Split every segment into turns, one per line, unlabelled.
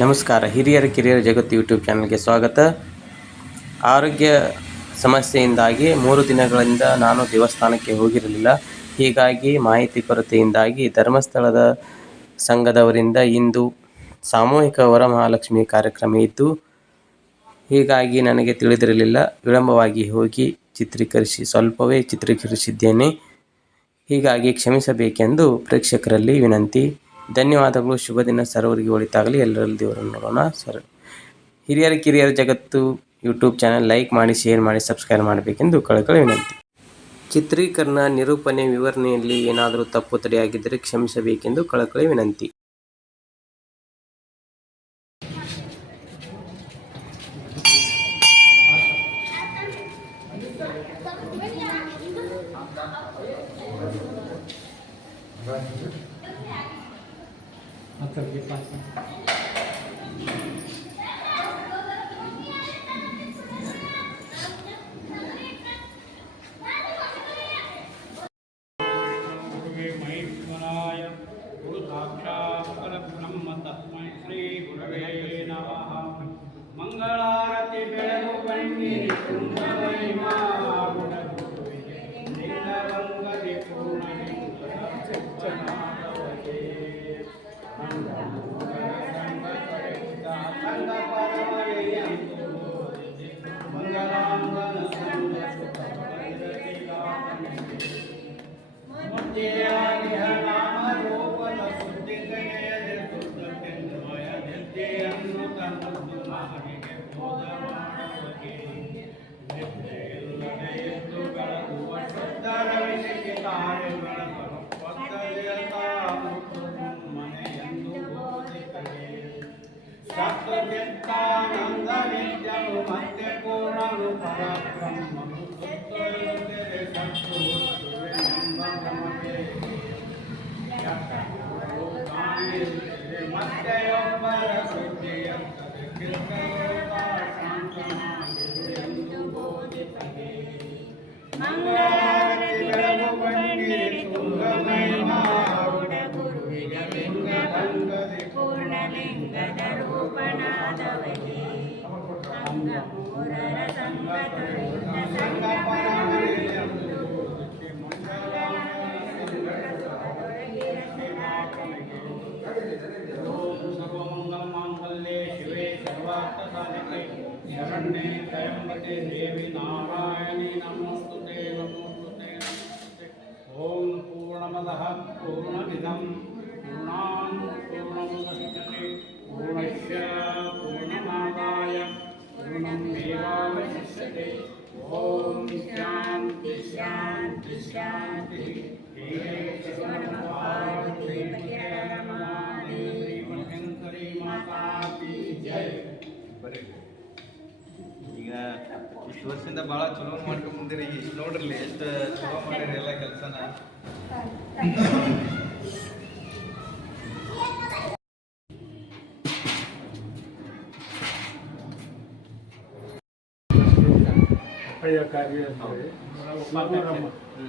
ನಮಸ್ಕಾರ. ಹಿರಿಯರ, ಕಿರಿಯರ ಜಗತ್ತು ಯೂಟ್ಯೂಬ್ ಚಾನಲ್ಗೆ ಸ್ವಾಗತ. ಆರೋಗ್ಯ ಸಮಸ್ಯೆಯಿಂದಾಗಿ ಮೂರು ದಿನಗಳಿಂದ ನಾನು ದೇವಸ್ಥಾನಕ್ಕೆ ಹೋಗಿರಲಿಲ್ಲ. ಹೀಗಾಗಿ ಮಾಹಿತಿ ಕೊರತೆಯಿಂದಾಗಿ ಧರ್ಮಸ್ಥಳದ ಸಂಘದವರಿಂದ ಇಂದು ಸಾಮೂಹಿಕ ವರಮಹಾಲಕ್ಷ್ಮಿ ಕಾರ್ಯಕ್ರಮ ಇದ್ದು, ಹೀಗಾಗಿ ನನಗೆ ತಿಳಿದಿರಲಿಲ್ಲ. ವಿಳಂಬವಾಗಿ ಹೋಗಿ ಚಿತ್ರೀಕರಿಸಿ, ಸ್ವಲ್ಪವೇ ಚಿತ್ರೀಕರಿಸಿದ್ದೇನೆ. ಹೀಗಾಗಿ ಕ್ಷಮಿಸಬೇಕೆಂದು ಪ್ರೇಕ್ಷಕರಲ್ಲಿ ವಿನಂತಿ. ಧನ್ಯವಾದಗಳು. ಶುಭ ದಿನ ಸರ್ವರಿಗೆ ಒಳಿತಾಗಲಿ. ಎಲ್ಲರಲ್ಲಿ ದೇವರನ್ನು ನೋಡೋಣ. ಸರ್, ಹಿರಿಯರ ಕಿರಿಯರ ಜಗತ್ತು ಯೂಟ್ಯೂಬ್ ಚಾನಲ್ ಲೈಕ್ ಮಾಡಿ, ಶೇರ್ ಮಾಡಿ, ಸಬ್ಸ್ಕ್ರೈಬ್ ಮಾಡಬೇಕೆಂದು ಕಳಕಳಿ ವಿನಂತಿ. ಚಿತ್ರೀಕರಣ ನಿರೂಪಣೆ ವಿವರಣೆಯಲ್ಲಿ ಏನಾದರೂ ತಪ್ಪು ತಡೆಯಾಗಿದ್ದರೆ ಕ್ಷಮಿಸಬೇಕೆಂದು ಕಳಕಳಿ ವಿನಂತಿ.
Até o que passa. ವಿಷಕ್ಕೆ ಕಾರ್ಯಗಳ ಮನೆಯೆಂದು ಬೋಧಿಕಗೆ ಸತ್ಯಚಿತ್ತಾನಂದ ನಿತ್ಯನು ಮತ್ತೆ ಪೂರ್ಣನು ಪರಬ್ರಹ್ಮನು ಸುತ್ತೊಯ್ಯುತ್ತೆರೆ ಸತ್ತು ಹುಟ್ಟುವೆನೆಂಬ ಭ್ರಮವೇ. ಯಕ್ಕರು ಕಾಣಿರುತ್ತೆರೆ ಮತ್ತೆ ಒಬ್ಬರ ಸುದ್ದಿಯಂತದೆ ಕಿರ್ಕಲೋಕ ಶಾಂತನಾಗಿರು ಎಂದು ಬೋಧಿಸದೆ. ಮಂಗಳಾರತಿ శరణే త్రయంబకే దేవి నారాయణి నమస్తు ఓం పూర్ణమద పూర్ణమిదం పూర్ణాం పూర్ణముద్యతే పూర్ణశ పూర్ణమాదాయ పూర్ణం దేవావశిష్యతే ఓం శాంతి.
శాంతి శాంతి ಬಹಳ ಭಾಳ ಚಲೋ ಮಾಡ್ಕೊಂಡ್ ಬಂದಿರಿ ನೋಡ್ರಿ ಎಷ್ಟು ಚಲೋ ಮಾಡಿರಿ ಎಲ್ಲ ಕೆಲಸನ.
ಕಾರ್ಯ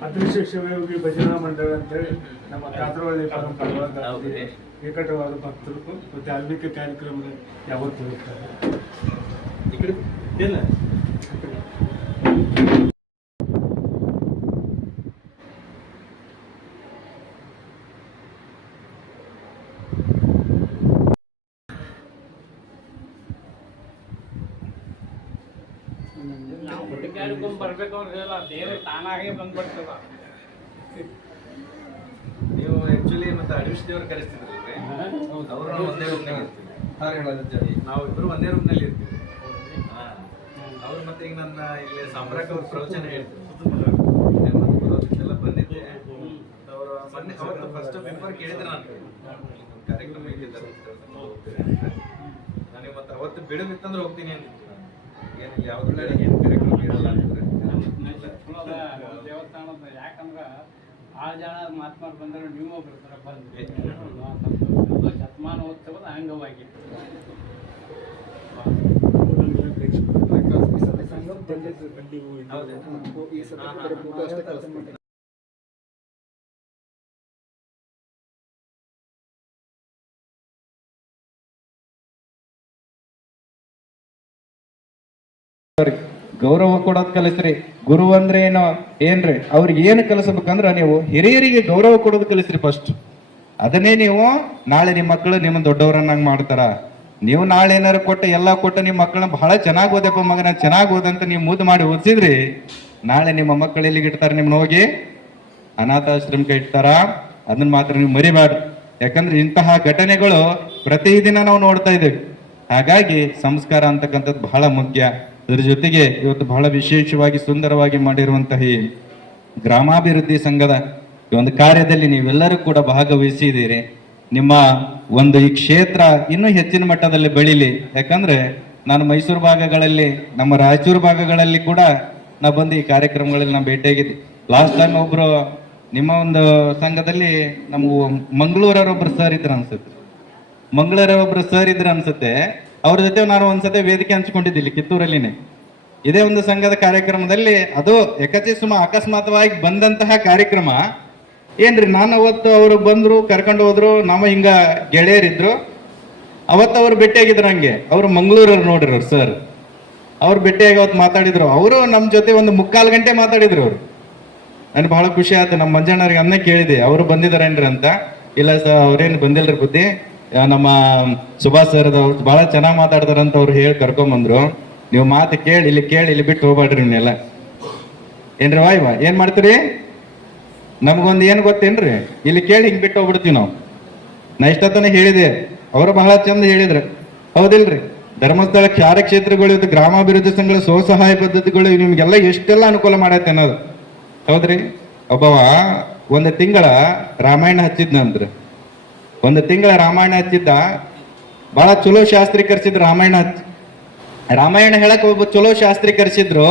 ಅದೃಶ್ಯ ಶಿವಯೋಗಿ ಭಜನಾ ಮಂಡಳ ಅಂತೇಳಿ ನಮ್ಮ ಕಾಸರವಳ್ಳಿ ಪರಂಪರೆ ನಿಕಟವಾದ ಭಕ್ತರು ಮತ್ತೆ ಆಲ್ಮಿಕ ಕಾರ್ಯಕ್ರಮ ಯಾವತ್ತೂ ಇರ್ತಾರೆ.
ನಾವು ಹುಡುಗಾಡ್ಕೊಂಡ್ ಬರ್ಬೇಕು ತಾನಾಗೇ ಬಂದ್ಬಿಡ್ತದ
ನೀವು ಆಕ್ಚುಲಿ ಮತ್ತೆ ಅಡಿವಿಶ್ ದೇವ್ರು ಕರೆಸ್ತಿದ್ರಲ್ರಿ? ಅವರು ಒಂದೇ ರೂಮ್ನಾಗ ಇರ್ತೀವಿ. ಹೇಳೋದು ನಾವು ಇಬ್ರು ಒಂದೇ ರೂಮ್ನಲ್ಲಿ ಇರ್ತೀವಿ. ಅವ್ರು ಮತ್ತೆ ಈಗ ನನ್ನ ಇಲ್ಲಿ ಸಾಮ್ರಾಕ್ ಅವ್ರ ಪ್ರವಚನ ಹೇಳ್ತಾರೆ ಬಂದಿದ್ದೆ. ಅವರು ಮೊನ್ನೆ ಅವ್ರದ್ದು ಫಸ್ಟ್ ಪೇಪರ್ ಕೇಳಿದ್ರೆ ನಾನು ಕಾರ್ಯಕ್ರಮ ಇದೆ ನನಗೆ ಮತ್ತೆ ಅವತ್ತು ಬಿಡುವಿತ್ತಂದ್ರೆ ಹೋಗ್ತೀನಿ ಅಂತಿತ್ತು ಏನು ಏನು ಕಾರ್ಯಕ್ರಮ ಇರಲ್ಲ ಅಂತಂದ್ರೆ
ದೇವಸ್ಥಾನದ ಯಾಕಂದ್ರ ಭಾಳ ಜನ ಮಾತ್ಮಾಡ್ ಬಂದ್ರೆ ನೀವು ಬರ್ತಾರೆ ಬಂದು ಶತಮಾನೋತ್ಸವದ ಅಂಗವಾಗಿ
ಗೌರವ ಕೊಡೋದ್ ಕಲಿಸ್ರಿ. ಗುರು ಅಂದ್ರೆ ಏನೋ? ಏನ್ರಿ? ಅವ್ರಿಗೆ ಏನು ಕಲಿಸ್ಬೇಕಂದ್ರ ನೀವು ಹಿರಿಯರಿಗೆ ಗೌರವ ಕೊಡೋದು ಕಲಿಸ್ರಿ ಫಸ್ಟ್ ಅದನ್ನೇ ನೀವು ನಾಳೆ ನಿಮ್ಮ ಮಕ್ಕಳು ನಿಮ್ಮ ದೊಡ್ಡವರನ್ನಾಗಿ ಮಾಡ್ತಾರ. ನೀವು ನಾಳೆ ಏನಾರು ಕೊಟ್ಟು ಎಲ್ಲ ಕೊಟ್ಟು ನಿಮ್ಮ ಮಕ್ಕಳನ್ನ ಬಹಳ ಚೆನ್ನಾಗಿ ಓದಪ್ಪ ಮಗನ, ಚೆನ್ನಾಗಿ ಓದಂತ ನೀವು ಮುದ್ದು ಮಾಡಿ ಓದಿಸಿದ್ರಿ, ನಾಳೆ ನಿಮ್ಮ ಮಕ್ಕಳು ಎಲ್ಲಿಗೆ ಇಡ್ತಾರೆ ನಿಮ್ಮನ್ನ ಹೋಗಿ? ಅನಾಥಾಶ್ರಮಕ್ಕೆ ಇಡ್ತಾರ? ಅದನ್ನ ಮಾತ್ರ ನೀವು ಮರಿಬಾರ್ದು. ಯಾಕಂದ್ರೆ ಇಂತಹ ಘಟನೆಗಳು ಪ್ರತಿದಿನ ನಾವು ನೋಡ್ತಾ ಇದ್ದೇವೆ. ಹಾಗಾಗಿ ಸಂಸ್ಕಾರ ಅಂತಕ್ಕಂಥದ್ದು ಬಹಳ ಮುಖ್ಯ. ಅದ್ರ ಜೊತೆಗೆ ಇವತ್ತು ಬಹಳ ವಿಶೇಷವಾಗಿ ಸುಂದರವಾಗಿ ಮಾಡಿರುವಂತಹ ಈ ಗ್ರಾಮಾಭಿವೃದ್ಧಿ ಸಂಘದ ಈ ಒಂದು ಕಾರ್ಯದಲ್ಲಿ ನೀವೆಲ್ಲರೂ ಕೂಡ ಭಾಗವಹಿಸಿದ್ದೀರಿ. ನಿಮ್ಮ ಒಂದು ಈ ಕ್ಷೇತ್ರ ಇನ್ನೂ ಹೆಚ್ಚಿನ ಮಟ್ಟದಲ್ಲಿ ಬೆಳೀಲಿ. ಯಾಕಂದ್ರೆ ನಾನು ಮೈಸೂರು ಭಾಗಗಳಲ್ಲಿ, ನಮ್ಮ ರಾಯಚೂರು ಭಾಗಗಳಲ್ಲಿ ಕೂಡ ನಾ ಬಂದು ಈ ಕಾರ್ಯಕ್ರಮಗಳಲ್ಲಿ ನಾನು ಭೇಟಿಯಾಗಿದ್ದೆ ಲಾಸ್ಟ್ ಟೈಮ್ ಒಬ್ರು ನಿಮ್ಮ ಒಂದು ಸಂಘದಲ್ಲಿ ನಮ್ಮ ಮಂಗಳೂರವರೊಬ್ರು ಸರ್ ಇದ್ರು ಅನ್ಸುತ್ತೆ. ಮಂಗಳೂರ ಒಬ್ರು ಸರ್ ಇದ್ರು ಅನ್ಸುತ್ತೆ. ಅವ್ರ ಜೊತೆ ನಾನು ಒಂದ್ಸತಿ ವೇದಿಕೆ ಹಂಚ್ಕೊಂಡಿದ್ದಿಲ್ಲ ಕಿತ್ತೂರಲ್ಲಿನೆ. ಇದೇ ಒಂದು ಸಂಘದ ಕಾರ್ಯಕ್ರಮದಲ್ಲಿ ಅದು ಏಕತೆ ಸುಮ ಅಕಸ್ಮಾತ್ವಾಗಿ ಬಂದಂತಹ ಕಾರ್ಯಕ್ರಮ. ಏನ್ರಿ, ನಾನು ಅವತ್ತು ಅವರು ಬಂದ್ರು, ಕರ್ಕೊಂಡು ಹೋದ್ರು, ನಾವು ಹಿಂಗ ಗೆಳೆಯರಿದ್ರು. ಅವತ್ತು ಅವ್ರು ಭೇಟಿಯಾಗಿದ್ರು ಹಂಗೆ. ಅವ್ರು ಮಂಗಳೂರಲ್ಲಿ ನೋಡಿರು ಸರ್ ಅವ್ರು ಭೇಟಿಯಾಗಿ ಅವತ್ತು ಮಾತಾಡಿದ್ರು. ಅವರು ನಮ್ಮ ಜೊತೆ ಒಂದು ಮುಕ್ಕಾಲು ಗಂಟೆ ಮಾತಾಡಿದ್ರು ಅವರು. ನನ್ಗೆ ಬಹಳ ಖುಷಿ ಆಯ್ತು. ನಮ್ಮ ಮಂಜಣ್ಣವ್ರಿಗೆ ಅನ್ನೇ ಕೇಳಿದೆ. ಅವರು ಬಂದಿದಾರೇನ್ರಿ ಅಂತ. ಇಲ್ಲ ಸರ್ ಅವ್ರೇನು ಬಂದಿಲ್ರಿ ಬುದ್ಧಿ. ನಮ್ಮ ಸುಭಾಷ್ ಸರ್ ಅವ್ರು ಬಹಳ ಚೆನ್ನಾಗಿ ಮಾತಾಡ್ತಾರಂತ ಅವ್ರು ಹೇಳಿ ಕರ್ಕೊಂಬಂದ್ರು. ನೀವು ಮಾತು ಕೇಳಿ, ಇಲ್ಲಿ ಕೇಳಿ, ಇಲ್ಲಿ ಬಿಟ್ಟು ಹೋಗ್ಬೇಡ್ರಿ ಇನ್ನೆಲ್ಲ. ಏನ್ರಿ ವಾಯ್ವ ಏನ್ ಮಾಡ್ತೀರಿ? ನಮ್ಗೊಂದು ಏನು ಗೊತ್ತೇನ್ರಿ? ಇಲ್ಲಿ ಕೇಳಿ ಹಿಂಗೆ ಬಿಟ್ಟು ಹೋಗ್ಬಿಡ್ತೀವಿ ನಾವು. ನಾ ಇಷ್ಟತನ ಹೇಳಿದೆ. ಅವರು ಬಹಳ ಚಂದ ಹೇಳಿದ್ರು. ಹೌದಿಲ್ರಿ? ಧರ್ಮಸ್ಥಳ ಕ್ಷೇತ್ರಗಳು, ಇದು ಗ್ರಾಮಾಭಿವೃದ್ಧಿ ಸಂಘಗಳ, ಸ್ವಸಹಾಯ ಪದ್ಧತಿಗಳು ನಿಮ್ಗೆಲ್ಲ ಎಷ್ಟೆಲ್ಲ ಅನುಕೂಲ ಮಾಡತ್ತೆ ಅನ್ನೋದು. ಹೌದ್ರಿ? ಒಬ್ಬವ ಒಂದು ತಿಂಗಳ ರಾಮಾಯಣ ಹಚ್ಚಿದ್ನಂದ್ರ ಒಂದು ತಿಂಗಳ ರಾಮಾಯಣ ಹಚ್ಚಿದ್ದ, ಬಹಳ ಚಲೋ ಶಾಸ್ತ್ರೀಕರಿಸಿದ್ರು ರಾಮಾಯಣ ರಾಮಾಯಣ ಹೇಳಕ್ ಒಬ್ಬ ಚಲೋ ಶಾಸ್ತ್ರಿ ಕರ್ಸಿದ್ರು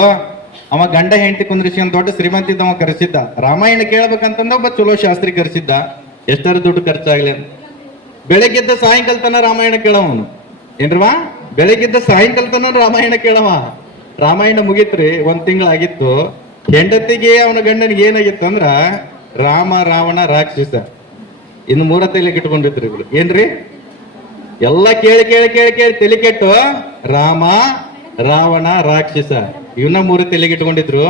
ಅವ ಗಂಡ ಹೆಂಡತಿ ಕುಂದ್ರಿಸ್ಕೊಂಡ್ ದೊಡ್ಡ ಶ್ರೀಮಂತಿದ್ದ ಅವ ಕರೆಸಿದ್ದ. ರಾಮಾಯಣ ಕೇಳ್ಬೇಕಂತಂದ ಒಬ್ಬ ಚಲೋ ಶಾಸ್ತ್ರಿ ಕರೆಸಿದ್ದ. ಎಷ್ಟರ ದುಡ್ಡು ಖರ್ಚಾಗ್ಲಿ. ಬೆಳಗ್ಗೆದ್ದ ಸಾಯಂಕಾಲ ತನ ರಾಮಾಯಣ ಕೇಳವನು. ಏನ್ರವಾ ಬೆಳಗ್ಗೆದ್ದ ಸಾಯಂಕಾಲ ತನ ರಾಮಾಯಣ ಕೇಳವ. ರಾಮಾಯಣ ಮುಗಿತ್ರಿ, ಒಂದ್ ತಿಂಗಳಾಗಿತ್ತು. ಹೆಂಡತಿಗೆ ಅವನ ಗಂಡನಿಗೆ ಏನಾಗಿತ್ತು ಅಂದ್ರ ರಾಮ, ರಾವಣ, ರಾಕ್ಷಸ. ಇನ್ನು ಮೂರ ತಲೆಗೆ ಇಟ್ಕೊಂಡಿದ್ರಿ ಇವ್ರು. ಏನ್ರಿ? ಎಲ್ಲ ಕೇಳಿ ಕೇಳಿ ಕೇಳಿ ಕೇಳಿ ತಲೆ ರಾಮ ರಾವಣ ರಾಕ್ಷಸ. ಇವನ್ನ ಮೂರು ತಲೆಗೆ ಇಟ್ಕೊಂಡಿದ್ರು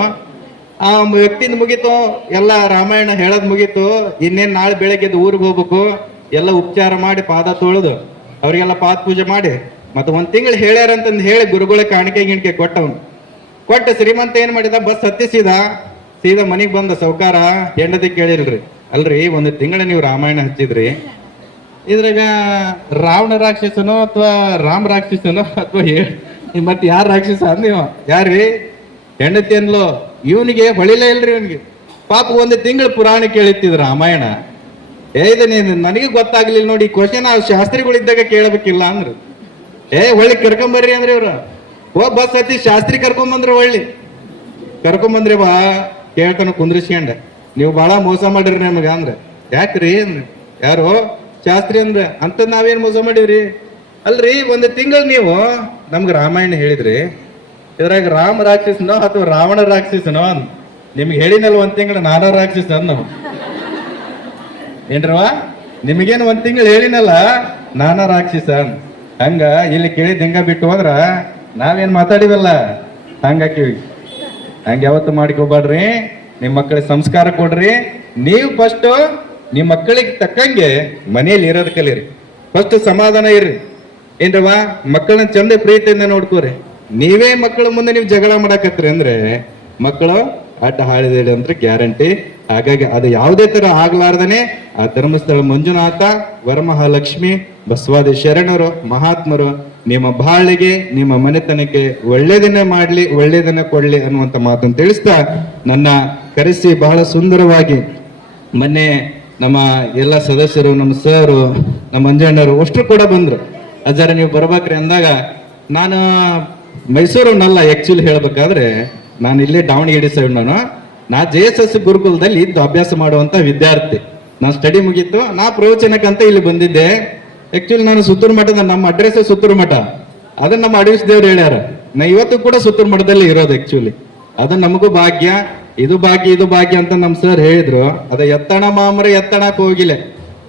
ಆ ವ್ಯಕ್ತಿನ ಮುಗೀತು. ಎಲ್ಲ ರಾಮಾಯಣ ಹೇಳದ್ ಮುಗೀತು. ಇನ್ನೇನ್ ನಾಳೆ ಬೆಳಗ್ಗೆದ್ದು ಊರಿಗೆ ಹೋಗ್ಬೇಕು. ಎಲ್ಲ ಉಪಚಾರ ಮಾಡಿ ಪಾದ ತೊಳೆದು ಅವರಿಗೆಲ್ಲ ಪಾದ ಪೂಜೆ ಮಾಡಿ. ಮತ್ತೆ ಒಂದ್ ತಿಂಗಳು ಹೇಳ್ಯಾರ ಅಂತಂದು ಹೇಳಿ ಗುರುಗಳ ಕಾಣಿಕೆ ಗಿಣಿಕೆ ಕೊಟ್ಟವನು. ಕೊಟ್ಟ ಶ್ರೀಮಂತ ಏನ್ ಮಾಡಿದ? ಬಸ್ ಹತ್ತಿಸಿದ ಸೀದಾ. ಮನೆಗೆ ಬಂದ ಸೌಕಾರ. ಹೆಂಡತಿ ಕೇಳಿಲ್ರಿ. ಅಲ್ರಿ, ಒಂದು ತಿಂಗಳ ನೀವು ರಾಮಾಯಣ ಹಚ್ಚಿದ್ರಿ. ಇದ್ರಾಗ ರಾವಣ ರಾಕ್ಷಸನೋ ಅಥವಾ ರಾಮ ರಾಕ್ಷಸನೋ ಅಥವಾ ಮತ್ತೆ ಯಾರು ರಾಕ್ಷಸ ಅಂದಿವ ಯಾರ್ರಿ? ಹೆಂಡತಿ ಅನ್ಲೋ ಇವನಿಗೆ ಹೊಳಿಲೇ ಇಲ್ರಿ ಇವನಿಗೆ. ಪಾಪ ಒಂದು ತಿಂಗಳು ಪುರಾಣ ಕೇಳಿತ್ತಿದ್ರು ರಾಮಾಯಣ. ಏ, ಇದು ನೀನು ನನಗೆ ಗೊತ್ತಾಗ್ಲಿಲ್ಲ ನೋಡಿ ಕ್ವಶನ್ ಆ ಶಾಸ್ತ್ರಿಗಳಿದ್ದಾಗ ಕೇಳಬೇಕಿಲ್ಲ ಅಂದ್ರು. ಏ, ಹೊಳ್ಳಿ ಕರ್ಕೊಂಬರ್ರಿ ಅಂದ್ರೆ ಇವ್ರ. ಓ ಬಸ್ ಹತ್ತಿ ಶಾಸ್ತ್ರಿ ಕರ್ಕೊಂಬಂದ್ರು ಹೊಳ್ಳಿ. ಕರ್ಕೊಂಬಂದ್ರಿ ಬಾ, ಕೇಳ್ತಾನ ಕುಂದ್ರಿಸ್ಕೊಂಡ. ನೀವು ಬಹಳ ಮೋಸ ಮಾಡಿರಿ ನಮಗ ಅಂದ್ರೆ. ಯಾಕ್ರಿ ಅಂದ್ರೆ? ಯಾರು? ಶಾಸ್ತ್ರಿ ಅಂದ್ರೆ. ಅಂತ ನಾವೇನ್ ಮೋಸ ಮಾಡಿವ್ರಿ? ಅಲ್ರಿ, ಒಂದು ತಿಂಗಳು ನೀವು ನಮ್ಗೆ ರಾಮಾಯಣ ಹೇಳಿದ್ರಿ. ಇದ್ರಾಗ ರಾಮ ರಾಕ್ಷಸನೋ ಅಥವಾ ರಾವಣ ರಾಕ್ಷಸನೋ ನಿಮ್ಗೆ ಹೇಳಿನಲ್ಲ ಒಂದ್ ತಿಂಗಳು ನಾನಾ ರಾಕ್ಷಸ ಅನ್ನೋ ಏನ್ರವಾ ನಿಮಗೇನು ಒಂದ್ ತಿಂಗಳು ಹೇಳಿನಲ್ಲ ನಾನಾ ರಾಕ್ಷಸ. ಹಂಗ ಇಲ್ಲಿ ಕೇಳಿದ ಹಿಂಗ ಬಿಟ್ಟು ಹೋದ್ರ ನಾವೇನ್ ಮಾತಾಡಿವಲ್ಲ? ಕೇಳಿ. ಹಂಗ ಯಾವತ್ತು ಮಾಡ್ಕೋಬಾಡ್ರಿ ನಿಮ್ಮ ಮಕ್ಕಳಿಗೆ ಸಂಸ್ಕಾರ ಕೊಡ್ರಿ. ನೀವು ಫಸ್ಟ್ ನಿಮ್ಮ ಮಕ್ಕಳಿಗೆ ತಕ್ಕಂಗೆ ಮನೆಯಲ್ಲಿ ಇರೋದ್ ಕಲೀರಿ. ಫಸ್ಟ್ ಸಮಾಧಾನ ಇರ್ರಿ. ಏನ್ರವಾ ಮಕ್ಕಳನ್ನ ಚಂದ ಪ್ರೀತಿಯಿಂದ ನೋಡ್ಕೋರಿ. ನೀವೇ ಮಕ್ಕಳ ಮುಂದೆ ನೀವು ಜಗಳ ಮಾಡಾಕತ್ರಿ ಅಂದ್ರೆ ಮಕ್ಕಳು ಅಡ್ಡ ಹಾಳಿದೇಳಿ ಅಂದ್ರೆ ಗ್ಯಾರಂಟಿ. ಹಾಗಾಗಿ ಅದು ಯಾವುದೇ ತರ ಆಗ್ಲಾರ್ದನೆ ಆ ಧರ್ಮಸ್ಥಳ ಮಂಜುನಾಥ, ವರಮಹಾಲಕ್ಷ್ಮಿ, ಬಸವಾದಿ ಶರಣರು, ಮಹಾತ್ಮರು ನಿಮ್ಮ ಬಾಳಿಗೆ, ನಿಮ್ಮ ಮನೆತನಕ್ಕೆ ಒಳ್ಳೇದನ್ನೇ ಮಾಡ್ಲಿ ಒಳ್ಳೇದನ್ನ ಕೊಡ್ಲಿ ಅನ್ನುವಂತ ಮಾತನ್ನು ತಿಳಿಸ್ತಾ ನನ್ನ ಕರೆಸಿ ಬಹಳ ಸುಂದರವಾಗಿ ಮೊನ್ನೆ ನಮ್ಮ ಎಲ್ಲ ಸದಸ್ಯರು, ನಮ್ಮ ಸರು ನಮ್ಮ ಅಂಜಣ್ಣರು ಅಷ್ಟು ಕೂಡ ಬಂದ್ರು. ಅಜ್ಜಾರ ನೀವು ಬರ್ಬೇಕ್ರಿ ಅಂದಾಗ ನಾನು ಮೈಸೂರನ್ನಲ್ಲ ಆ್ಯಕ್ಚುಲಿ ಹೇಳ್ಬೇಕಾದ್ರೆ ನಾನು ಇಲ್ಲೇ ದಾವಣಗೆರೆ ಸೈಡ್ ನಾನು. ನಾ ಜೆ ಎಸ್ ಎಸ್ ಗುರುಕುಲದಲ್ಲಿ ಇದ್ದು ಅಭ್ಯಾಸ ಮಾಡುವಂತ ವಿದ್ಯಾರ್ಥಿ. ನಾನು ಸ್ಟಡಿ ಮುಗೀತು, ನಾ ಪ್ರವಚನಕ್ಕಂತ ಇಲ್ಲಿ ಬಂದಿದ್ದೆ. ಆ್ಯಕ್ಚುಲಿ ನಾನು ಸುತ್ತೂರು ಮಠದ ನಮ್ಮ ಅಡ್ರೆಸ್ ಸುತ್ತೂರು ಮಠ. ಅದನ್ನ ನಮ್ಮ ಅಡವಿಸ್ ದೇವ್ರು ಹೇಳ್ಯಾರ. ನಾ ಇವತ್ತು ಕೂಡ ಸುತ್ತೂರು ಮಠದಲ್ಲಿ ಇರೋದು ಆ್ಯಕ್ಚುಲಿ ಅದು ನಮಗೂ ಭಾಗ್ಯ, ಇದು ಭಾಗ್ಯ ಇದು ಭಾಗ್ಯ ಅಂತ ನಮ್ಮ ಸರ್ ಹೇಳಿದ್ರು. ಅದ ಎತ್ತಣ ಮಾಮರ ಎತ್ತಣಕ್ಕೆ ಹೋಗಿಲೆ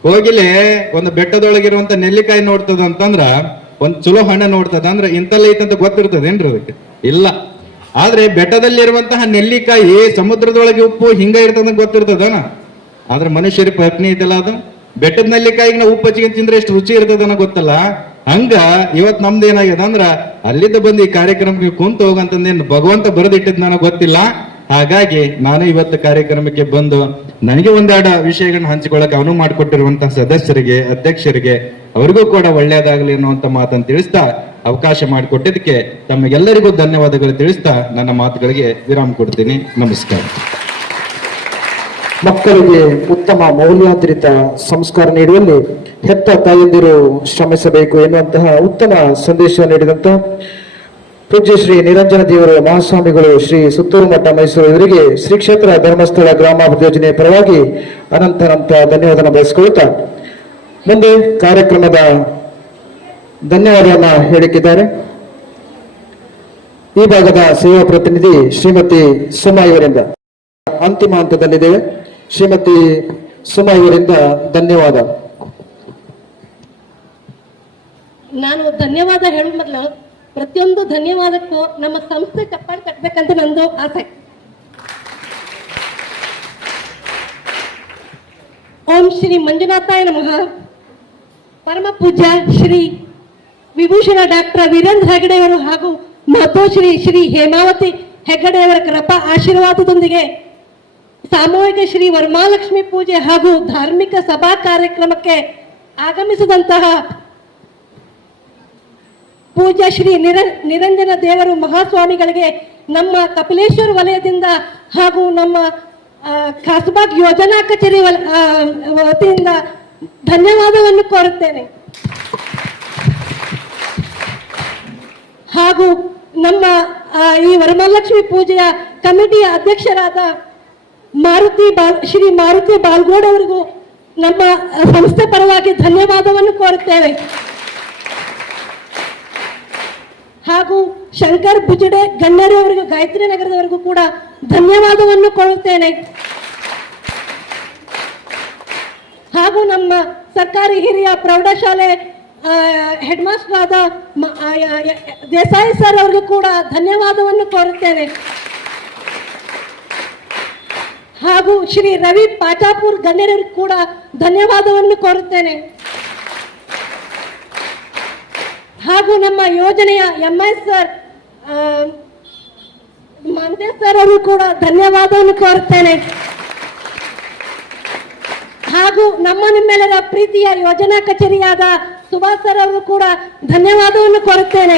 ಹೋಗಿಲೆ ಒಂದು ಬೆಟ್ಟದೊಳಗಿರುವಂತ ನೆಲ್ಲಿಕಾಯಿ ನೋಡ್ತದ ಅಂತಂದ್ರ, ಒಂದ್ ಚಲೋ ಹಣ್ಣು ನೋಡ್ತದ ಅಂದ್ರ ಇಂತಲ್ಲ ಐತಂತ ಗೊತ್ತಿರ್ತದೇನ್ರಿ ಅದಕ್ಕೆ? ಇಲ್ಲ. ಆದ್ರೆ ಬೆಟ್ಟದಲ್ಲಿರುವಂತಹ ನೆಲ್ಲಿಕಾಯಿ, ಸಮುದ್ರದೊಳಗೆ ಉಪ್ಪು ಹಿಂಗ ಇರ್ತದ ಗೊತ್ತಿರ್ತದನ? ಆದ್ರೆ ಮನುಷ್ಯರ ಪತ್ನಿ ಐತಲ್ಲ ಅದು. ಬೆಟ್ಟದ ನೆಲ್ಲಿಕಾಯಿಗೆ ಉಪ್ಪು ಹಚ್ಚಿಗೆ ತಿಂದ್ರೆ ಎಷ್ಟು ರುಚಿ ಇರ್ತದನ ಗೊತ್ತಲ್ಲ? ಹಂಗ ಇವತ್ ನಮ್ದು ಏನಾಗ್ಯದ ಅಂದ್ರ ಅಲ್ಲಿದ್ದ ಬಂದು ಈ ಕಾರ್ಯಕ್ರಮಕ್ಕೆ ಕುಂತ ಹೋಗಂತಂದೇನು ಭಗವಂತ ಬರೆದಿಟ್ಟಿದ್ ನನಗೆ ಗೊತ್ತಿಲ್ಲ. ಹಾಗಾಗಿ ನಾನು ಇವತ್ತು ಕಾರ್ಯಕ್ರಮಕ್ಕೆ ಬಂದು ನನಗೆ ಒಂದೆರಡು ವಿಷಯಗಳನ್ನ ಹಂಚಿಕೊಳ್ಳಕ್ಕೆ ಅನುವು ಮಾಡಿಕೊಟ್ಟಿರುವಂತಹ ಸದಸ್ಯರಿಗೆ, ಅಧ್ಯಕ್ಷರಿಗೆ, ಅವರಿಗೂ ಕೂಡ ಒಳ್ಳೆಯದಾಗಲಿ ಅನ್ನುವಂತ ಮಾತನ್ನು ತಿಳಿಸ್ತಾ ಅವಕಾಶ ಮಾಡಿಕೊಟ್ಟಿದ್ದಕ್ಕೆ ತಮಗೆಲ್ಲರಿಗೂ ಧನ್ಯವಾದಗಳು ತಿಳಿಸ್ತಾ ನನ್ನ ಮಾತುಗಳಿಗೆ ವಿರಾಮ ಕೊಡ್ತೀನಿ. ನಮಸ್ಕಾರ.
ಮಕ್ಕಳಿಗೆ ಉತ್ತಮ ಮೌಲ್ಯಾಧಾರಿತ ಸಂಸ್ಕಾರ ನೀಡುವಲ್ಲಿ ಹೆತ್ತ ತಾಯಂದಿರು ಶ್ರಮಿಸಬೇಕು ಎನ್ನುವಂತಹ ಉತ್ತಮ ಸಂದೇಶ ನೀಡಿದಂತಹ ಪೂಜ್ಯ ಶ್ರೀ ನಿರಂಜನ ದೇವರ, ಮಹಾಸ್ವಾಮಿಗಳು, ಶ್ರೀ ಸುತ್ತೂರು ಮಠ ಮೈಸೂರು ಇವರಿಗೆ ಶ್ರೀ ಕ್ಷೇತ್ರ ಧರ್ಮಸ್ಥಳ ಗ್ರಾಮಾಭಿವೃದ್ಧಿ ಯೋಜನೆ ಪರವಾಗಿ ಅನಂತರಂತ ಧನ್ಯವಾದ ಧನ್ಯವಾದನ ಬಯಸಿಕೊಳ್ತಾ ಮುಂದೆ ಕಾರ್ಯಕ್ರಮದ ಧನ್ಯವಾದವನ್ನು ಹೇಳಿಕ್ಕಿದ್ದಾರೆ. ಈ ಭಾಗದ ಸೇವಾ ಪ್ರತಿನಿಧಿ ಶ್ರೀಮತಿ ಸುಮಾ ಇವರಿಂದ ಅಂತಿಮ ಹಂತದಲ್ಲಿದ್ದೇವೆ. ಶ್ರೀಮತಿ ಸುಮಾ ಇವರಿಂದ ಧನ್ಯವಾದ.
ನಾನು ಧನ್ಯವಾದ ಹೇಳುವ ಮೊದಲು ಪ್ರತಿಯೊಂದು ಧನ್ಯವಾದಕ್ಕೂ ನಮ್ಮ ಸಂಸ್ಥೆ ಚಪ್ಪಾಳೆ ಕಟ್ಟಬೇಕಂತ ನಂದು ಆಸೆ. ಓಂ ಶ್ರೀ ಮಂಜುನಾಥಾಯ ನಮಃ. ಪರಮ ಪೂಜ್ಯ ಶ್ರೀ ವಿಭೂಷಣ ಡಾಕ್ಟರ್ ವೀರೇಂದ್ರ ಹೆಗಡೆಯವರು ಹಾಗೂ ಮಹತೋಶ್ರೀ ಶ್ರೀ ಹೇಮಾವತಿ ಹೆಗ್ಗಡೆಯವರ ಕೃಪಾ ಆಶೀರ್ವಾದದೊಂದಿಗೆ ಸಾಮೂಹಿಕ ಶ್ರೀ ವರ್ಮಾಲಕ್ಷ್ಮಿ ಪೂಜೆ ಹಾಗೂ ಧಾರ್ಮಿಕ ಸಭಾ ಕಾರ್ಯಕ್ರಮಕ್ಕೆ ಆಗಮಿಸಿದಂತಹ ಪೂಜ್ಯ ಶ್ರೀ ನಿರ, ನಿರಂಜನ ದೇವರು ಮಹಾಸ್ವಾಮಿಗಳಿಗೆ ನಮ್ಮ ಕಪಿಲೇಶ್ವರ ವಲಯದಿಂದ ಹಾಗೂ ನಮ್ಮ ಖಾಸಬಾಗ್ ಯೋಜನಾ ಕಚೇರಿ ವತಿಯಿಂದ ಧನ್ಯವಾದವನ್ನು ಕೋರುತ್ತೇನೆ. ಹಾಗೂ ನಮ್ಮ ಈ ವರಮಹಾಲಕ್ಷ್ಮಿ ಪೂಜೆಯ ಕಮಿಟಿಯ ಅಧ್ಯಕ್ಷರಾದ ಮಾರುತಿ ಬಾಲ್ ಶ್ರೀ ಮಾರುತಿ ಬಾಲ್ಗೋಡ್ ಅವರಿಗೂ ನಮ್ಮ ಸಂಸ್ಥೆ ಪರವಾಗಿ ಧನ್ಯವಾದವನ್ನು ಕೋರುತ್ತೇವೆ. ಹಾಗೂ ಶಂಕರ್ ಬುಜಡೆ ಅವರಿಗೂ, ಗಾಯತ್ರಿ ನಗರದವರೆಗೂ ಕೂಡ ಧನ್ಯವಾದವನ್ನು ಕೊಡುತ್ತೇನೆ. ಹಾಗೂ ನಮ್ಮ ಸರ್ಕಾರಿ ಹಿರಿಯ ಪ್ರೌಢಶಾಲೆ ಹೆಡ್ ಮಾಸ್ಟರ್ ಆದ ದೇಸಾಯಿ ಸರ್ ಅವರಿಗೂ ಕೂಡ ಧನ್ಯವಾದವನ್ನು ಕೋರುತ್ತೇನೆ. ಹಾಗೂ ಶ್ರೀ ರವಿ ಪಾಚಾಪುರ್ ಗಣ್ಯರಿಗೂ ಕೂಡ ಧನ್ಯವಾದವನ್ನು ಕೋರುತ್ತೇನೆ. ಹಾಗೂ ನಮ್ಮ ಯೋಜನೆಯ M S sir Mande sir ಅವರು ಕೂಡ ಧನ್ಯವಾದವನ್ನು ಕೋರುತ್ತೇನೆ. ಹಾಗೂ ನಮ್ಮ ನಿಮ್ಮೆಲ್ಲರ ಪ್ರೀತಿಯ ಯೋಜನಾ ಕಚೇರಿಯಾದ ಸುಭಾಷ್ ಸರ್ ಅವರು ಕೂಡ ಧನ್ಯವಾದವನ್ನು ಕೋರುತ್ತೇನೆ.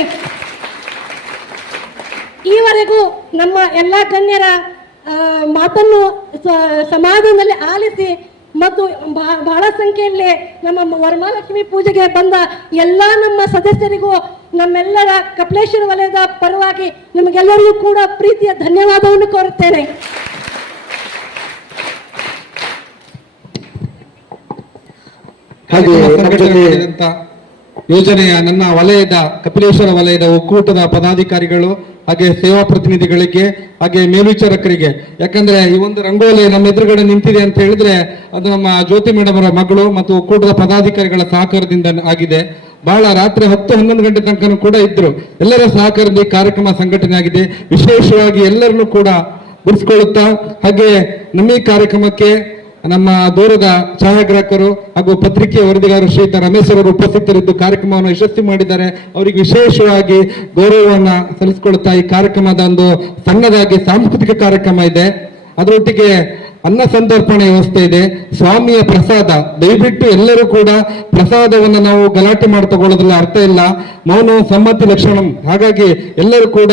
ಈವರೆಗೂ ನಮ್ಮ ಎಲ್ಲ ಗಣ್ಯರ ಮಾತನ್ನು ಸಮಾಜದಲ್ಲಿ ಆಲಿಸಿ ಮತ್ತು ಬಹ- ಬಹಳ ಸಂಖ್ಯೆಯಲ್ಲಿ ನಮ್ಮ ವರಮಹಾಲಕ್ಷ್ಮಿ ಪೂಜೆಗೆ ಬಂದ ಎಲ್ಲ ನಮ್ಮ ಸದಸ್ಯರಿಗೂ ನಮ್ಮೆಲ್ಲರ ಕಪಿಲೇಶ್ವರ ವಲಯದ ಪರವಾಗಿ ನಿಮಗೆಲ್ಲರಿಗೂ ಕೂಡ ಪ್ರೀತಿಯ ಧನ್ಯವಾದವನ್ನು ಕೋರುತ್ತೇನೆ.
ಹಾಗೆ
ಕಾರ್ಯಕ್ರಮ
ನಮ್ಮ ಜೊತೆ
ಯೋಜನೆಯ ನನ್ನ ವಲಯದ ಕಪಿಲೇಶ್ವರ ವಲಯದ ಒಕ್ಕೂಟದ ಪದಾಧಿಕಾರಿಗಳು ಹಾಗೆ ಸೇವಾ ಪ್ರತಿನಿಧಿಗಳಿಗೆ, ಹಾಗೆ ಮೇಲ್ವಿಚಾರಕರಿಗೆ. ಯಾಕಂದ್ರೆ ಈ ಒಂದು ರಂಗೋಲಿ ನಮ್ಮ ಎದುರುಗಡೆ ನಿಂತಿದೆ ಅಂತ ಹೇಳಿದ್ರೆ ಅದು ನಮ್ಮ ಜ್ಯೋತಿ ಮೇಡಮ್ ಅವರ ಮಗಳು ಮತ್ತು ಒಕ್ಕೂಟದ ಪದಾಧಿಕಾರಿಗಳ ಸಹಕಾರದಿಂದ ಆಗಿದೆ. ಬಹಳ ರಾತ್ರಿ ಹತ್ತು ಹನ್ನೊಂದು ಗಂಟೆ ತನಕ ಕೂಡ ಇದ್ರು. ಎಲ್ಲರ ಸಹಕಾರದಲ್ಲಿ ಕಾರ್ಯಕ್ರಮ ಸಂಘಟನೆ ಆಗಿದೆ. ವಿಶೇಷವಾಗಿ ಎಲ್ಲರನ್ನೂ ಕೂಡ ಬಿಡಿಸ್ಕೊಳ್ಳುತ್ತಾ, ಹಾಗೆ ನಮ್ಮ ಈ ಕಾರ್ಯಕ್ರಮಕ್ಕೆ ನಮ್ಮ ದೂರದ ಛಾಯಾಗ್ರಾಹಕರು ಹಾಗೂ ಪತ್ರಿಕೆ ವರದಿಗಾರರು ಶ್ರೀತ ರಮೇಶ್ ಅವರು ಉಪಸ್ಥಿತರಿದ್ದು ಕಾರ್ಯಕ್ರಮವನ್ನು ಯಶಸ್ವಿ ಮಾಡಿದ್ದಾರೆ. ಅವರಿಗೆ ವಿಶೇಷವಾಗಿ ಗೌರವವನ್ನು ಸಲ್ಲಿಸಿಕೊಳ್ತಾ ಈ ಕಾರ್ಯಕ್ರಮದ ಒಂದು ಸಣ್ಣದಾಗಿ ಸಾಂಸ್ಕೃತಿಕ ಕಾರ್ಯಕ್ರಮ ಇದೆ. ಅದರೊಟ್ಟಿಗೆ ಅನ್ನ ಸಂತರ್ಪಣೆ ವ್ಯವಸ್ಥೆ ಇದೆ, ಸ್ವಾಮಿಯ ಪ್ರಸಾದ. ದಯವಿಟ್ಟು ಎಲ್ಲರೂ ಕೂಡ ಪ್ರಸಾದವನ್ನು ನಾವು ಗಲಾಟೆ ಮಾಡಿ ತಗೊಳ್ಳೋದ್ರಲ್ಲಿ ಅರ್ಥ ಇಲ್ಲ. ಮೌನ, ಸಮ್ಮತಿ ಲಕ್ಷಣ. ಹಾಗಾಗಿ ಎಲ್ಲರೂ ಕೂಡ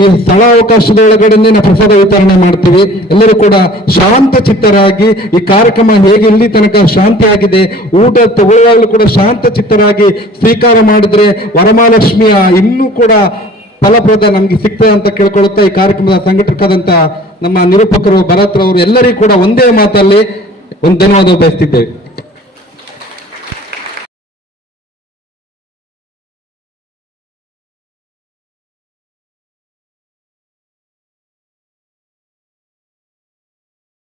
ಈ ಸ್ಥಳ ಅವಕಾಶದ ಒಳಗಡೆನೆ ನಾವು ಪ್ರಸಾದ ವಿತರಣೆ ಮಾಡ್ತೀವಿ. ಎಲ್ಲರೂ ಕೂಡ ಶಾಂತ ಚಿತ್ತರಾಗಿ ಈ ಕಾರ್ಯಕ್ರಮ ಹೇಗೆ ಇಲ್ಲಿ ತನಕ ಶಾಂತಿಯಾಗಿದೆ ಊಟ ತಗೊಳ್ಳುವಾಗಲೂ ಕೂಡ ಶಾಂತ ಚಿತ್ತರಾಗಿ ಸ್ವೀಕಾರ ಮಾಡಿದ್ರೆ ವರಮಹಾಲಕ್ಷ್ಮಿಯ ಇನ್ನೂ ಕೂಡ ಫಲಪ್ರದ ನಮ್ಗೆ ಸಿಗ್ತದೆ ಅಂತ ಕೇಳ್ಕೊಳ್ಳುತ್ತಾ. ಈ ಕಾರ್ಯಕ್ರಮದ ಸಂಘಟಕರಾದಂತ ನಮ್ಮ ನಿರೂಪಕರು ಭರತ್ ಅವರು ಎಲ್ಲರಿಗೂ ಕೂಡ ಒಂದೇ ಮಾತಲ್ಲಿ ಒಂದು ಧನ್ಯವಾದ ಬಯಸ್ತಿದ್ದೇವೆ.